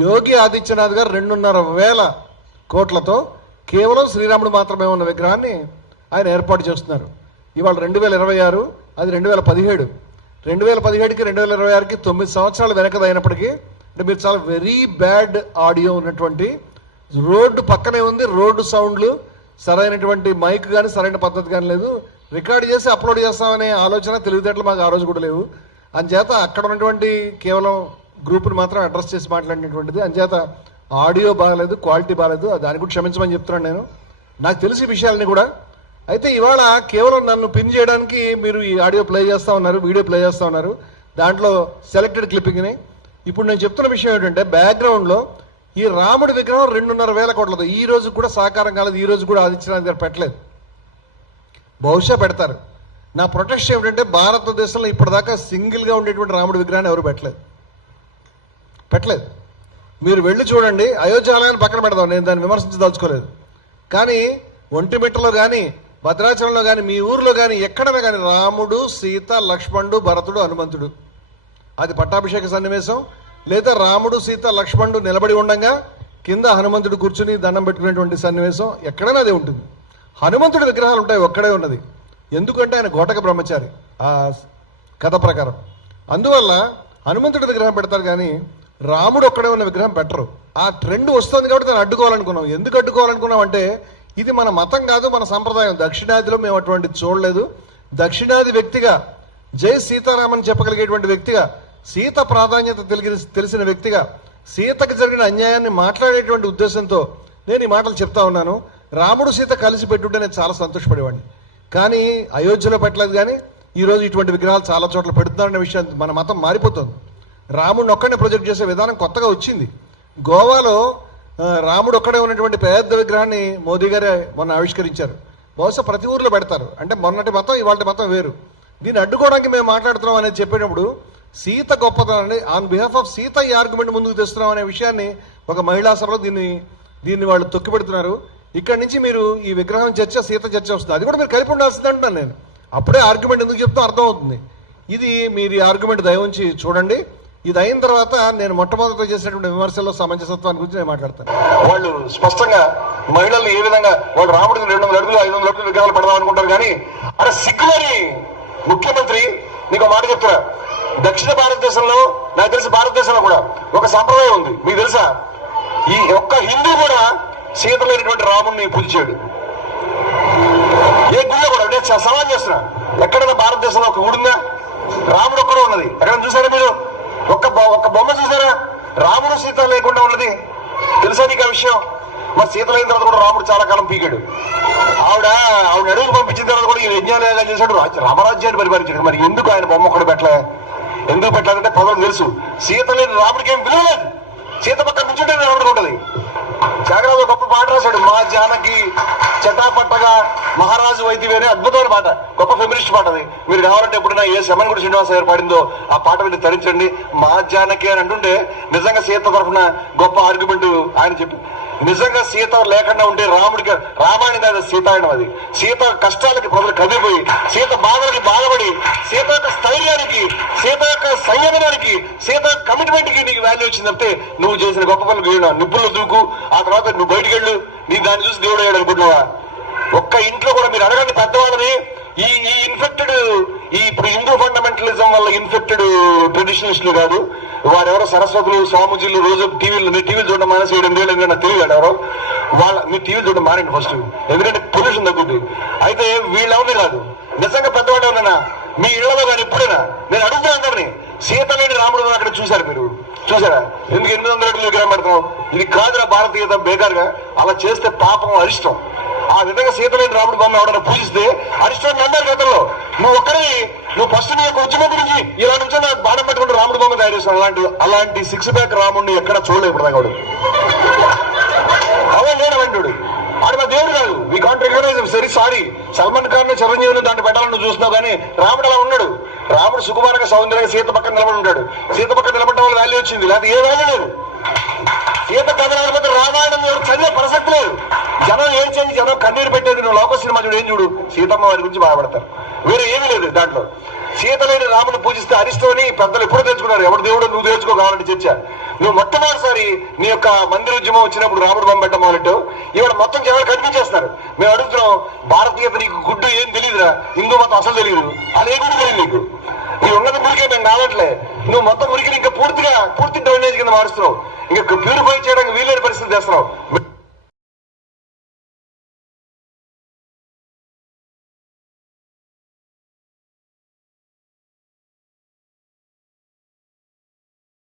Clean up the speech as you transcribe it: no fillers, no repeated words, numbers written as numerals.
యోగి ఆదిత్యనాథ్ గారు 2,500 కోట్లతో కేవలం శ్రీరాముడు మాత్రమే ఉన్న విగ్రహాన్ని ఆయన ఏర్పాటు చేస్తున్నారు. ఇవాళ 2026, అది 2017. 2017కి 2026కి 9 సంవత్సరాలు వెనకదైనప్పటికీ అంటే మీరు చాలా వెరీ బ్యాడ్ ఆడియో ఉన్నటువంటి, రోడ్డు పక్కనే ఉంది, రోడ్డు సౌండ్లు, సరైనటువంటి మైక్ కానీ సరైన పద్ధతి కానీ లేదు, రికార్డు చేసి అప్లోడ్ చేస్తామనే ఆలోచన తెలివితేటలు మాకు ఆ రోజు కూడా లేవు. అంచేత అక్కడ ఉన్నటువంటి కేవలం గ్రూప్ని మాత్రం అడ్రస్ చేసి మాట్లాడినటువంటిది. అంచేత ఆడియో బాగలేదు, క్వాలిటీ బాగలేదు, దాన్ని కూడా క్షమించమని చెప్తున్నాను నేను. నాకు తెలిసి విషయాలని కూడా. అయితే ఇవాళ కేవలం నన్ను పిన్ చేయడానికి మీరు ఈ ఆడియో ప్లే చేస్తూ ఉన్నారు, వీడియో ప్లే చేస్తూ ఉన్నారు, దాంట్లో సెలెక్టెడ్ క్లిప్పింగ్ని. ఇప్పుడు నేను చెప్తున్న విషయం ఏంటంటే బ్యాక్గ్రౌండ్లో ఈ రాముడి విగ్రహం 2,500 కోట్లతో ఈ రోజు కూడా సాకారం కాలేదు. ఈ రోజు కూడా ఆదిత్యనాథ్ గారు పెట్టలేదు, బహుశా పెడతారు. నా ప్రొటెస్ట్ ఏమిటంటే భారతదేశంలో ఇప్పటిదాకా సింగిల్గా ఉండేటువంటి రాముడి విగ్రహాన్ని ఎవరు పెట్టలేదు. మీరు వెళ్ళి చూడండి, అయోధ్య ఆలయాన్ని పక్కన పెడదాం, నేను దాన్ని విమర్శించదలుచుకోలేదు. కానీ ఒంటిమిట్టలో కానీ భద్రాచలంలో కానీ మీ ఊర్లో కానీ ఎక్కడైనా కానీ రాముడు, సీత, లక్ష్మణుడు, భరతుడు, హనుమంతుడు, అది పట్టాభిషేక సన్నివేశం, లేదా రాముడు, సీత, లక్ష్మణుడు నిలబడి ఉండగా కింద హనుమంతుడు కూర్చుని దండం పెట్టుకునేటువంటి సన్నివేశం ఎక్కడైనా అదే ఉంటుంది. హనుమంతుడి విగ్రహాలు ఉంటాయి, ఒక్కడే ఉన్నది. ఎందుకంటే ఆయన గోటక బ్రహ్మచారి ఆ కథ ప్రకారం. అందువల్ల హనుమంతుడి విగ్రహం పెడతారు కానీ రాముడు ఒక్కడే ఉన్న విగ్రహం పెట్టరు. ఆ ట్రెండ్ వస్తుంది కాబట్టి దాన్ని అడ్డుకోవాలనుకున్నాం. ఎందుకు అడ్డుకోవాలనుకున్నాం అంటే ఇది మన మతం కాదు, మన సంప్రదాయం. దక్షిణాదిలో మేము అటువంటిది చూడలేదు. దక్షిణాది వ్యక్తిగా, జై సీతారామన్ చెప్పగలిగేటువంటి వ్యక్తిగా, సీత ప్రాధాన్యత తెలిసిన వ్యక్తిగా, సీతకు జరిగిన అన్యాయాన్ని మాట్లాడేటువంటి ఉద్దేశంతో నేను ఈ మాటలు చెప్తా ఉన్నాను. రాముడు, సీత కలిసి పెట్టుంటే నేను చాలా సంతోషపడేవాడిని. కానీ అయోధ్యలో పెట్టలేదు. కానీ ఈరోజు ఇటువంటి విగ్రహాలు చాలా చోట్ల పెడుతున్నారనే విషయం మన మతం మారిపోతుంది. రాముడిని ఒక్కడే ప్రొజెక్ట్ చేసే విధానం కొత్తగా వచ్చింది. గోవాలో రాముడు ఒక్కడే ఉన్నటువంటి పెద్ద విగ్రహాన్ని మోదీ గారే మొన్న ఆవిష్కరించారు. బహుశా ప్రతి ఊర్లో పెడతారు. అంటే మొన్నటి మతం ఇవాళ మతం వేరు. దీన్ని అడ్డుకోవడానికి మేము మాట్లాడుతున్నాం అనేది చెప్పేటప్పుడు సీత గొప్పతనాన్ని ఆన్ బిహాఫ్ ఆఫ్ సీత ఈ ఆర్గ్యుమెంట్ ముందుకు తెస్తున్నాం అనే విషయాన్ని ఒక మహిళా సభలో దీన్ని వాళ్ళు తొక్కిపెడుతున్నారు. ఇక్కడి నుంచి మీరు ఈ విగ్రహం చర్చ, సీత చర్చ వస్తుంది. అది కూడా మీరు కలిపి ఉండాల్సింది అంటున్నాను నేను. అప్పుడే ఆర్గ్యుమెంట్ ఎందుకు చెప్తాం అర్థం అవుతుంది. ఇది మీరు ఈ ఆర్గ్యుమెంట్ దయ ఉంచి చూడండి. ఇది అయిన తర్వాత నేను మొట్టమొదట చేసినటువంటి విమర్శల్లో సమంజసత్వాన్ని గురించి నేను మాట్లాడతాను. వాళ్ళు స్పష్టంగా మహిళలు ఏ విధంగా వాళ్ళు రాముడికి 200 అడుగులు 500 అడుగులు విగ్రహాలు పెడదాం అనుకుంటారు. కానీ అరే సిగ్గులని ముఖ్యమంత్రి, నీకు మాట చెప్తున్నా, దక్షిణ భారతదేశంలో, నాకు తెలిసి భారతదేశంలో కూడా ఒక సంప్రదాయం ఉంది. మీకు తెలుసా, ఈ ఒక్క హిందూ కూడా సీత లేనటువంటి రాముడిని పూజించాడు. ఏ గుడిలో కూడా నేను సవాల్ చేస్తున్నా, ఎక్కడైనా భారతదేశంలో ఒక గుడి ఉందా? రాముడు ఒక్కడే ఉన్నది. ఎక్కడ చూసారా మీరు? ఒక్క బొమ్మ చూసారా రాముడు సీత లేకుండా ఉన్నది? తెలుసా నీకు ఆ విషయం? మరి సీత లేని తర్వాత కూడా రాముడు చాలా కాలం పీకాడు. ఆవిడ అడుగులు పంపించిన తర్వాత కూడా ఈ యజ్ఞాలయాలు చేశాడు, రామరాజ్యాన్ని పరిపాలించాడు. మరి ఎందుకు ఆయన బొమ్మ ఒక్కడు పెట్టలే? ఎందుకు పెట్టలేదంటే ప్రజలకు తెలుసు, సీత లేని రాముడికి ఏం విలువ లేదు. సీత పక్కన నుంచుంటే రాముడికి ఉంటుంది. జాగ్రత్త గొప్ప పాట రాశాడు, మా జానకి చటాపట్టగా మహారాజు వైద్యవి అనే అద్భుతమైన పాట, గొప్ప ఫెమినిస్ట్ పాట. అది మీరు కావాలంటే ఎప్పుడైనా ఏ సెమన్గుడి శ్రీనివాస గారు పాడిందో ఆ పాట మీద తరించండి. మా జానకి అని అంటుంటే నిజంగా సీత తరఫున గొప్ప ఆర్గ్యుమెంట్ ఆయన చెప్పి, నిజంగా సీత లేకుండా ఉంటే రాముడికి రామాయణం కాదు సీతాయనం. అది సీత కష్టాలకి ప్రజలు కదిలిపోయి, సీత బాధలకి బాధపడి, సీత యొక్క స్థైర్యానికి, సీత యొక్క సంయమనానికి, సీత కమిట్మెంట్ కి నీకు వాల్యూ వచ్చిందంటే నువ్వు చేసిన గొప్ప పనులకు నిప్పుల్లో దూకు, ఆ తర్వాత నువ్వు బయటికి వెళ్ళు, నీ దాన్ని చూసి దేవుడు అయ్యాడు అనుకుంటున్నావా? ఒక్క ఇంట్లో కూడా మీరు అడగండి పెద్దవాళ్ళని, ఈ ఇన్ఫెక్టెడ్ ఇప్పుడు హిందూ ఫండమెంటలిజం వల్ల ఇన్ఫెక్టెడ్ ట్రెడిషనలిస్టులు కాదు, వారెవరో సరస్వతులు, స్వామీజీలు రోజు టీవీలు చూడడం మానేసి 7 ఏళ్ళు నాకు తెలియదు ఎవరో మీరు టీవీలు చూడడం మారండి ఫస్ట్, ఎందుకంటే పొల్యూషన్ తగ్గుద్ది. అయితే వీళ్ళెవరిని కాదు, నిజంగా పెద్దవాడు ఎవరైనా మీ ఇళ్లలో కానీ ఎప్పుడైనా నేను అడుగుతున్నా అందరినీ, సీత లేని రాముడు అక్కడ చూశారు? మీరు చూసారా? ఎందుకు 800 అడుగులు విగ్రహం పెడతాం? ఇది కాదురా భారతీయత, బేకారుగా అలా చేస్తే పాపం, అరిష్టం. ఆ విధంగా సీత లేని రాముడు బొమ్మ ఎవడన్నా పూజిస్తే అరిష్టాన్ని అన్నారు గతంలో. నువ్వు ఫస్ట్ నీ యొక్క ఉద్యమం గురించి ఇలా నుంచి నాకు బాణం పెట్టుకుంటూ రాముడు బొమ్మ తయారు చేస్తాను. అలాంటి 6 ప్యాక్ రాముడిని ఎక్కడ చూడలేదు ఇప్పుడు దాకా. అవే లేడు ఆడు మా దేవుడు కాదు. We can't recognise. Very sorry, Salman Khan, చిరంజీవిని దాంట్లో పెట్టాలని నువ్వు చూస్తున్నావు. కానీ రాముడు అలా ఉన్నాడు. రాముడు సుకుమారంగా సౌందర్యంగా సీత పక్కన నిలబడి ఉంటాడు. సీత పక్కన నిలబడడం వల్ల వాల్యూ వచ్చింది, లేదా ఏ వాల్యూ లేదు. సీత కథ రాకపోతే రామాయణం ఎవరు చదివే ప్రసక్తి లేదు. జనం ఏం చేయండి, జనం కన్నీరు పెట్టేది. నువ్వు లోక సినిమా చూడు, ఏం చూడు, సీతమ్మ వారి గురించి బాధపడతారు. వేరే ఏమీ లేదు దాంట్లో. సీత లేని రాముని పూజిస్తే అరిష్టం అని పెద్దలు ఎప్పుడు తెచ్చుకున్నారు. ఎవరు దేవుడు నువ్వు తెచ్చుకో కావాలంటే చర్చ. నువ్వు మొట్టమొదటిసారి నీ యొక్క మందిర ఉద్యమం వచ్చినప్పుడు రాముడు బొమ్మ పెట్ట మొదలెట్టు ఇవాళ మొత్తం జనాలు కనిపించేస్తున్నారు. మేము అడుగుతున్నాం, భారతీయత నీకు గుడ్డు ఏం తెలియదురా, హిందూ మతం అసలు తెలియదు, అదే కూడా తెలియదు నీకు. నీ ఉన్నది మురికే మేము నాలట్లే, నువ్వు మొత్తం మురికి ఇంకా పూర్తి డ్రైనేజ్ కింద మారుస్తున్నావు, ఇంకా ప్యూరిఫై చేయడానికి వీలైన పరిస్థితి చేస్తున్నావు.